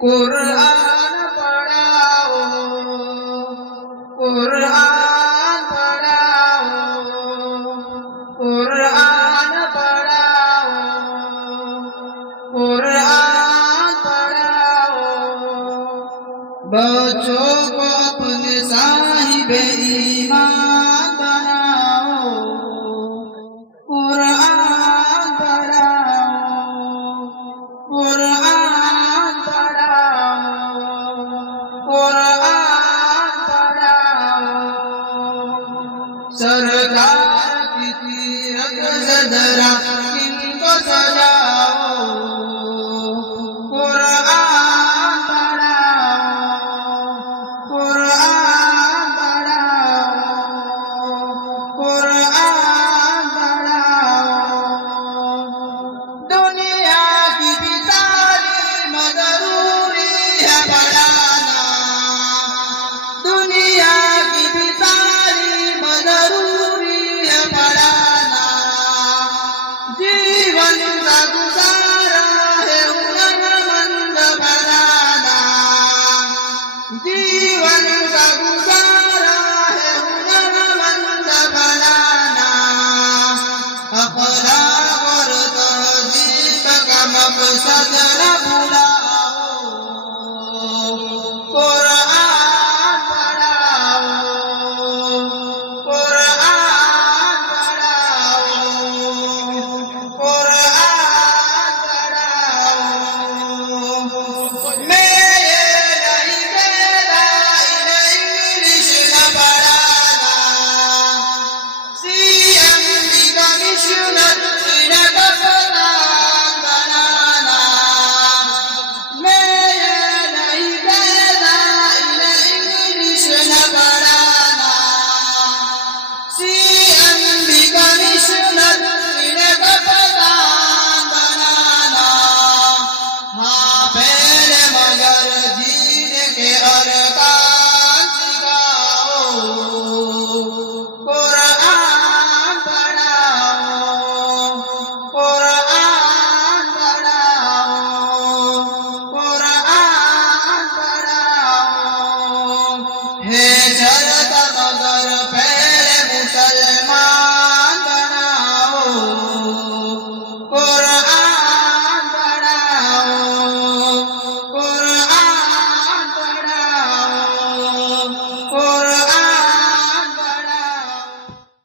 कुरान पढ़ाओ, कुरान पढ़ाओ, कुरान पढ़ाओ, कुरान पढ़ाओ। बच्चों को अपने साहिबे ईमान बनाओ, कुरान पढ़ाओ, कुरान पढ़ाओ, कुरान पढ़ाओ। सरकार की तीरथ से जरा इनको सजाओ, कुरान पढ़ाओ, कुरान पढ़ाओ, कुरान पढ़ाओ। दुनिया की भी तालीम जरूरी है पढ़ाना, दुनिया की भी तालीम जरूरी है पढ़ाना। जीवन का गुजारा है हुनरमंद बनाना, जीवन का गुजारा है हुनरमंद बनाना। अखलाक और तहजीब का मकसद न